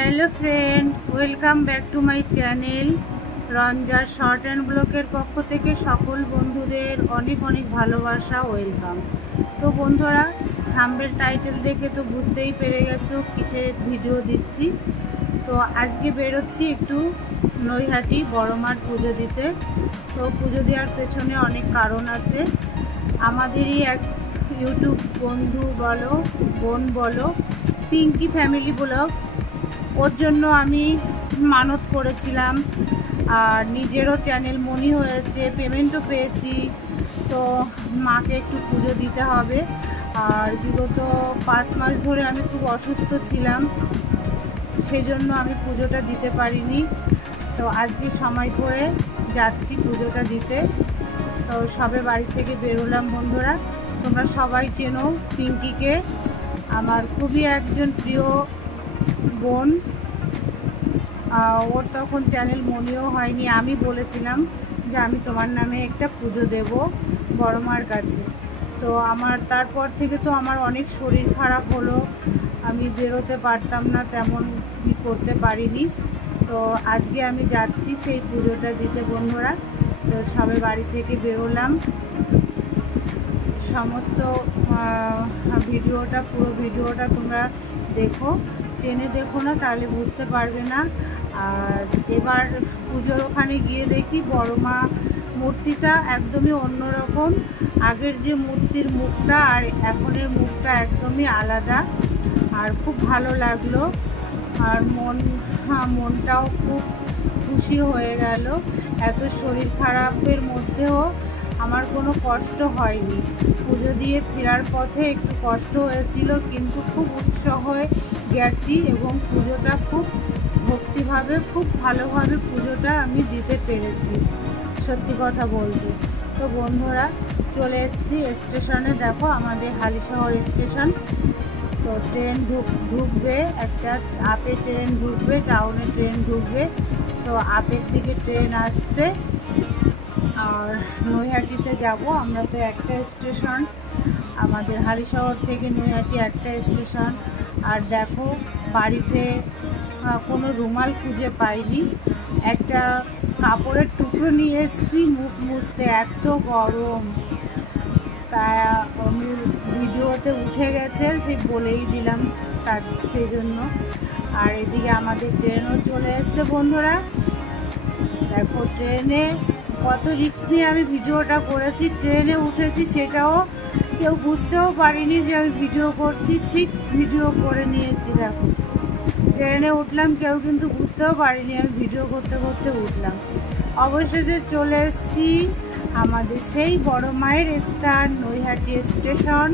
Hello friend, welcome back to my channel. রঞ্জার short and ব্লকের পক্ষ থেকে সকল বন্ধুদের অনেক অনেক ভালোবাসা, ওয়েলকাম। তো বন্ধুরা, থাম্বনেল টাইটেল দেখে তো বুঝতেই পেরে গেছো কিসের ভিডিও দিচ্ছি। তো আজকে বেরোচ্ছি একটু নৈহাটি বড় মার পুজো দিতে। তো পুজো দেওয়ার পেছনে অনেক কারণ আছে। আমাদেরই এক ইউটিউব বন্ধু বলো, বোন বলো, পিঙ্কি ফ্যামিলি ব্লগ, ওর জন্য আমি মানত করেছিলাম আর নিজেরও চ্যানেল মনি হয়েছে, পেমেন্টও পেয়েছি। তো মাকে একটু পুজো দিতে হবে। আর বিগত 5 মাস ধরে আমি খুব অসুস্থ ছিলাম, সেই জন্য আমি পুজোটা দিতে পারিনি। তো আজকে সময় করে যাচ্ছি পুজোটা দিতে। তো সবে বাড়ি থেকে বেরোলাম। বন্ধুরা, তোমরা সবাই চেনো পিঙ্কিকে, আমার খুবই একজন প্রিয় বোন। ওর তখন চ্যানেল মনেও হয়নি, আমি বলেছিলাম যে আমি তোমার নামে একটা পুজো দেব বড় মার কাছে। তো আমার তারপর থেকে তো আমার অনেক শরীর খারাপ হলো, আমি বেরোতে পারতাম না, তেমন করতে পারিনি। তো আজকে আমি যাচ্ছি সেই পুজোটা দিতে। বন্ধুরা, তো সবে বাড়ি থেকে বেরোলাম। সমস্ত ভিডিওটা, পুরো ভিডিওটা তোমরা দেখো, টেনে দেখো না, তাহলে বুঝতে পারবে না। আর এবার পুজোর ওখানে গিয়ে দেখি বড় মা মূর্তিটা একদমই অন্যরকম। আগের যে মূর্তির মুখটা আর এখনের মুখটা একদমই আলাদা, আর খুব ভালো লাগলো। আর মনটাও খুব খুশি হয়ে গেল। এত শরীর খারাপের মধ্যেও আমার কোনো কষ্ট হয়নি। পুজো দিয়ে ফেরার পথে একটু কষ্ট হয়েছিল, কিন্তু খুব উৎসাহ হয়ে গেছি এবং পুজোটা খুব ভক্তিভাবে, খুব ভালোভাবে পুজোটা আমি দিতে পেরেছি, সত্যি কথা বলতে। তো বন্ধুরা, চলে এসেছি স্টেশনে। দেখো আমাদের হালিশহর স্টেশন। তো ট্রেন ঢুকবে, একটা আপে ট্রেন ঢুকবে, টাউনে ট্রেন ঢুকবে। তো আপের দিকে ট্রেন আসছে আর নৈহাটিতে যাব আমরা। তো একটা স্টেশন, আমাদের হালিশহর থেকে নৈহাটি একটা স্টেশন। আর দেখো, বাড়িতে কোনো রুমাল খুঁজে পাইনি, একটা কাপড়ের টুকরো নিয়ে এসেছি মুখ মুছতে, এত গরম। তাই আমি ভিডিওতে উঠে গেছে, সেই বলেই দিলাম তার, সেই জন্য। আর এদিকে আমাদের ট্রেনও চলে এসছে। বন্ধুরা দেখো, ট্রেনে কত রিস্ক নিয়ে আমি ভিডিওটা করেছি। ট্রেনে উঠেছি, সেটাও কেউ বুঝতেও পারিনি যে আমি ভিডিও করছি, ঠিক ভিডিও করে নিয়েছি। দেখো, ট্রেনে উঠলাম, কেউ কিন্তু বুঝতেও পারিনি আমি ভিডিও করতে করতে উঠলাম। অবশেষে চলে এসেছি আমাদের সেই বড় মায়ের স্থান, নৈহাটি স্টেশন।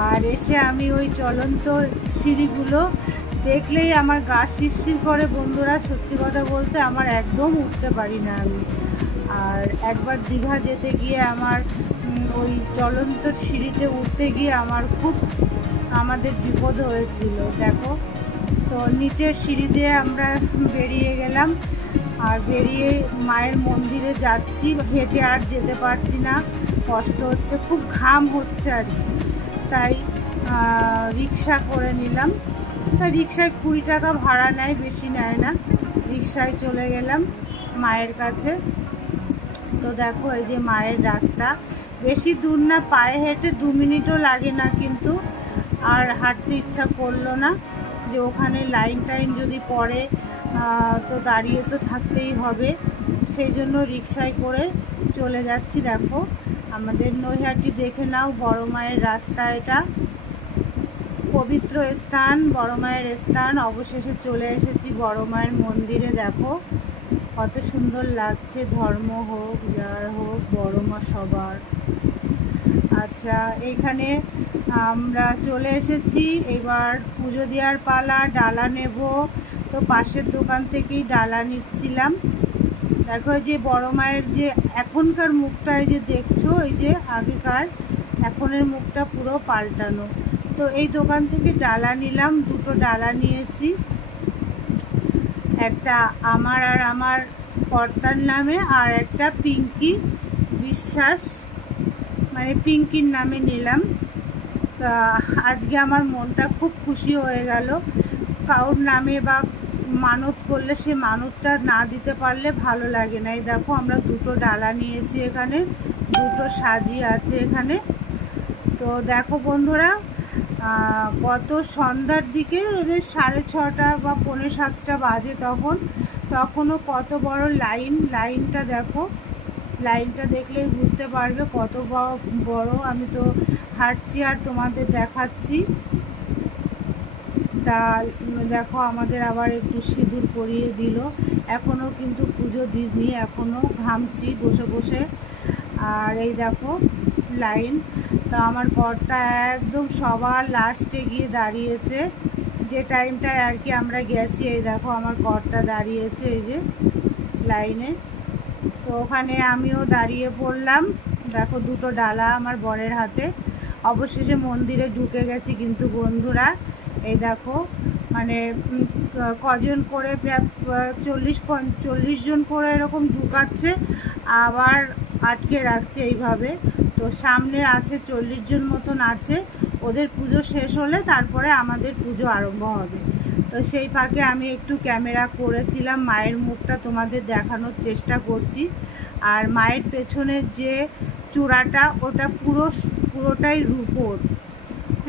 আর এসে আমি ওই চলন্ত সিঁড়িগুলো দেখলেই আমার গা শিরশির করে। বন্ধুরা, সত্যি কথা বলতে আমার একদম উঠতে পারি না আমি। আর একবার দীঘা যেতে গিয়ে আমার ওই চলন্ত সিঁড়িতে উঠতে গিয়ে আমাদের বিপদ হয়েছিল। দেখো, তো নিচের সিঁড়ি দিয়ে আমরা বেরিয়ে গেলাম। আর বেরিয়ে মায়ের মন্দিরে যাচ্ছি, হেঁটে আর যেতে পারছি না, কষ্ট হচ্ছে, খুব ঘাম হচ্ছে আর কি। তাই রিক্সা করে নিলাম। তা রিক্সায় 20 টাকা ভাড়া নেয়, বেশি নেয় না। রিক্সায় চলে গেলাম মায়ের কাছে। তো দেখো, এই যে মায়ের রাস্তা, বেশি দূর না, পায়ে হেঁটে 2 মিনিটও লাগে না কিন্তু। আর হাঁটতে ইচ্ছা করলো না, যে ওখানে লাইন টাইন যদি পড়ে তো দাঁড়িয়ে তো থাকতেই হবে, সেই জন্য রিক্সায় করে চলে যাচ্ছি। দেখো আমাদের নৈহাটি, দেখে নাও বড় মায়ের রাস্তা, এটা পবিত্র স্থান, বড় মায়ের স্থান। অবশেষে চলে এসেছি বড় মায়ের মন্দিরে। দেখো কত সুন্দর লাগছে, ধর্ম হোক যার হোক, বড় মা সবার। আচ্ছা, এইখানে আমরা চলে এসেছি, এবার পুজো দেওয়ার পালা। ডালা নেব, তো পাশের দোকান থেকেই ডালা নিচ্ছিলাম। দেখো, যে বড় মায়ের যে এখনকার মুখটা, এই যে দেখছো, এই যে আগেকার, এখনের মুখটা পুরো পাল্টানো। তো এই দোকান থেকে ডালা নিলাম, 2টো ডালা নিয়েছি, একটা আমার আর আমার কর্তার নামে, আর একটা পিঙ্কি বিশ্বাস, মানে পিঙ্কির নামে নিলাম। তা আজকে আমার মনটা খুব খুশি হয়ে গেল। কারোর নামে বা মানত করলে সে মানতটা না দিতে পারলে ভালো লাগে না। এই দেখো আমরা দুটো ডালা নিয়েছি, এখানে দুটো সাজি আছে এখানে। তো দেখো বন্ধুরা, কত সন্ধ্যার দিকে 6:30 বা 6:45 বাজে তখনও কত বড় লাইনটা দেখো। লাইনটা দেখলেই বুঝতে পারবে কত বড়। আমি তো হাঁটছি আর তোমাদের দেখাচ্ছি। তা দেখো আমাদের আবার একটু সিঁদুর পরিয়ে দিল, এখনও কিন্তু পুজো দিইনি, এখনও ঘামছি বসে বসে। আর এই দেখো লাইন। তা আমার বরটা একদম সবার লাস্টে গিয়ে দাঁড়িয়েছে, যে টাইমটায় আর কি আমরা গেছি। এই দেখো আমার বরটা দাঁড়িয়েছে এই যে লাইনে। তো ওখানে আমিও দাঁড়িয়ে পড়লাম। দেখো দুটো ডালা আমার বরের হাতে। অবশেষে মন্দিরে ঢুকে গেছি কিন্তু বন্ধুরা, এই দেখো মানে কজন করে 40 জন করে এরকম ঢুকাচ্ছে, আবার আটকে রাখছে এইভাবে। তো সামনে আছে 40 জন মতন আছে। ওদের পুজো শেষ হলে তারপরে আমাদের পুজো আরম্ভ হবে। তো সেই ফাঁকে আমি একটু ক্যামেরা করেছিলাম, মায়ের মুখটা তোমাদের দেখানোর চেষ্টা করছি। আর মায়ের পেছনের যে চূড়াটা ওটা পুরোটাই রূপোর।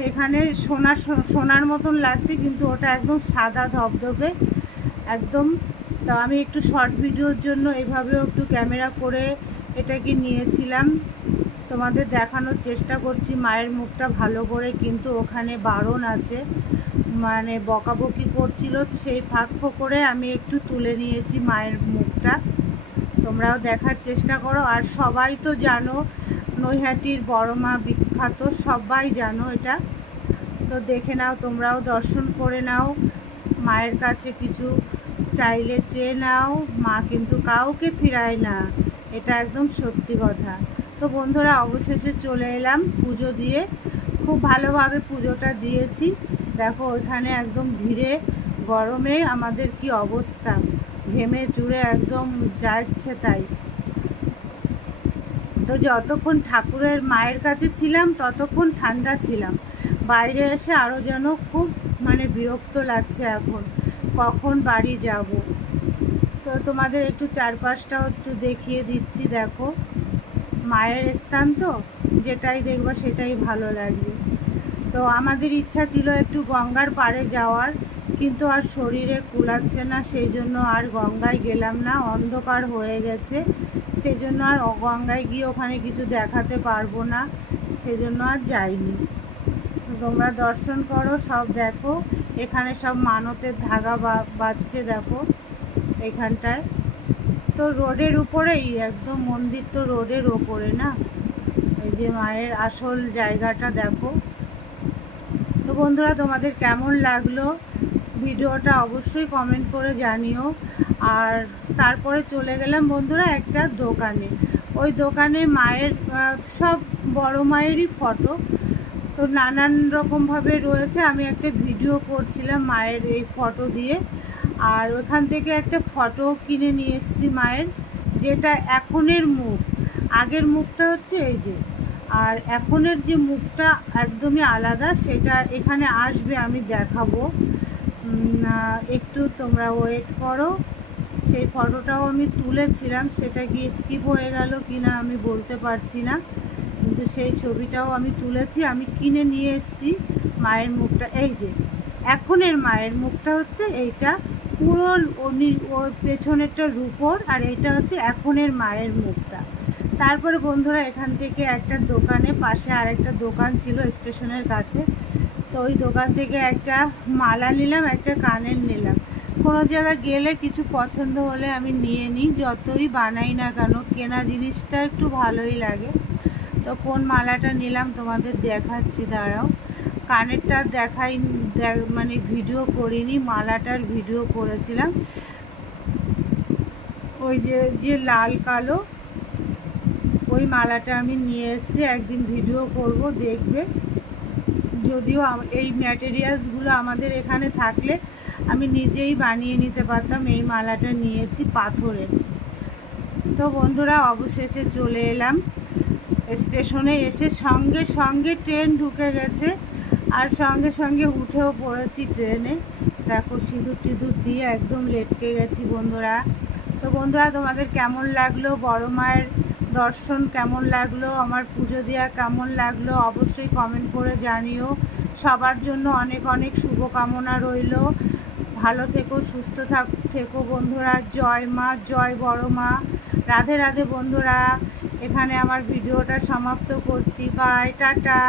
এখানে সোনার মতন লাগছে, কিন্তু ওটা একদম সাদা ধবধবে একদম। তো আমি একটু শর্ট ভিডিওর জন্য এভাবেও একটু ক্যামেরা করে এটাকে নিয়েছিলাম, তোমাদের দেখানোর চেষ্টা করছি মায়ের মুখটা ভালো করে। কিন্তু ওখানে বারণ আছে, মানে বকাবকি করছিল, সেই ফাঁক করে আমি একটু তুলে নিয়েছি মায়ের মুখটা। তোমরাও দেখার চেষ্টা করো। আর সবাই তো জানো নৈহাটির বড় মা বিখ্যাত, সবাই জানো এটা। তো দেখে নাও, তোমরাও দর্শন করে নাও, মায়ের কাছে কিছু চাইলে চেয়ে নাও, মা কিন্তু কাউকে ফিরায় না, এটা একদম সত্যি কথা। তো বন্ধুরা অবশেষে চলে এলাম পুজো দিয়ে, খুব ভালোভাবে পুজোটা দিয়েছি। দেখো ওইখানে একদম ভিড়ে গরমে আমাদের কি অবস্থা, ঘেমে চুড়ে একদম যাচ্ছে তাই। তো যতক্ষণ ঠাকুরের মায়ের কাছে ছিলাম ততক্ষণ ঠান্ডা ছিলাম, বাইরে এসে আরও যেন খুব মানে বিরক্ত লাগছে এখন, কখন বাড়ি যাব। তো তোমাদের একটু চারপাশটাও একটু দেখিয়ে দিচ্ছি। দেখো মায়ের স্থান তো, যেটাই দেখবা সেটাই ভালো লাগবে। তো আমাদের ইচ্ছা ছিল একটু গঙ্গার পাড়ে যাওয়ার, কিন্তু আর শরীরে কুলাচ্ছে না, সেই জন্য আর গঙ্গায় গেলাম না, অন্ধকার হয়ে গেছে, সেই জন্য আর গঙ্গায় গিয়ে ওখানে কিছু দেখাতে পারবো না, সেই জন্য আর যাইনি। তোমরা দর্শন করো, সব দেখো। এখানে সব মানতের ধাগা বাঁধছে দেখো এখানটায়। তো রোডের উপরেই একদম, মন্দির তো রোডের ওপরে না। এই যে মায়ের আসল জায়গাটা দেখো। তো বন্ধুরা তোমাদের কেমন লাগলো ভিডিওটা অবশ্যই কমেন্ট করে জানিও। আর তারপরে চলে গেলাম বন্ধুরা একটা দোকানে। ওই দোকানে মায়ের সব বড় মায়েরই ফটো, তো নানান রকমভাবে রয়েছে। আমি একটা ভিডিও করছিলাম মায়ের এই ফটো দিয়ে। আর ওখান থেকে একটা ফটো কিনে নিয়ে এসেছি মায়ের, যেটা এখনের মুখ, আগের মুখটা হচ্ছে এই যে, আর এখনের যে মুখটা একদমই আলাদা। সেটা এখানে আসবে, আমি দেখাবো, একটু তোমরা ওয়েট করো। সেই ফটোটাও আমি তুলেছিলাম, সেটা কি স্কিপ হয়ে গেল কিনা আমি বলতে পারছি না, কিন্তু সেই ছবিটাও আমি তুলেছি। আমি কিনে নিয়ে এসেছি মায়ের মুখটা। এই যে এখনের মায়ের মুখটা হচ্ছে এইটা, পুরো ওর পেছনেরটা রূপোর, আর এইটা হচ্ছে এখনের মায়ের মুখটা। তারপরে বন্ধুরা এখান থেকে একটা দোকানে, পাশে আর একটা দোকান ছিল স্টেশনের কাছে, তো ওই দোকান থেকে একটা মালা নিলাম, একটা কানের নিলাম। কোনো জায়গায় গেলে কিছু পছন্দ হলে আমি নিয়ে নিই, যতই বানাই না কেন, কেনা জিনিসটা একটু ভালোই লাগে। তো কোন মালাটা নিলাম তোমাদের দেখাচ্ছি, দাঁড়াও। কানেরটা দেখাই, মানে ভিডিও করিনি, মালাটার ভিডিও করেছিলাম। ওই যে লাল কালো ওই মালাটা আমি নিয়ে এসেছি, একদিন ভিডিও করব, দেখবে। যদিও এই ম্যাটেরিয়ালসগুলো আমাদের এখানে থাকলে আমি নিজেই বানিয়ে নিতে পারতাম। এই মালাটা নিয়েছি পাথরের। তো বন্ধুরা অবশেষে চলে এলাম স্টেশনে। এসে সঙ্গে সঙ্গে ট্রেন ঢুকে গেছে, আর সঙ্গে সঙ্গে উঠেও পড়েছি ট্রেনে। দেখো সিঁদুর টিঁদুর দিয়ে একদম লেটকে গেছি বন্ধুরা। তো বন্ধুরা, তোমাদের কেমন লাগলো বড় মায়ের দর্শন, কেমন লাগলো আমার পুজো দেওয়া, কেমন লাগলো অবশ্যই কমেন্ট করে জানিও। সবার জন্য অনেক অনেক শুভকামনা রইল। ভালো থেকো, সুস্থ থেকো বন্ধুরা। জয় মা, জয় বড় মা। রাধে রাধে বন্ধুরা। এখানে আমার ভিডিওটা সমাপ্ত করছি। Bye, tata.